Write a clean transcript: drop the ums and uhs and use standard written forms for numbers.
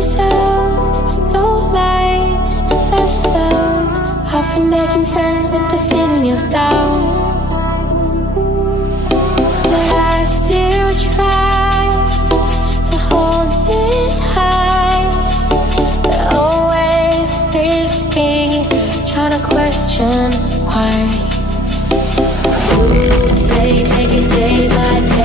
is out, no lights, no sound. I've been making friends with the feeling of doubt, but I still try to hold this high. It always leaves me trying to question why. Say take it day by day.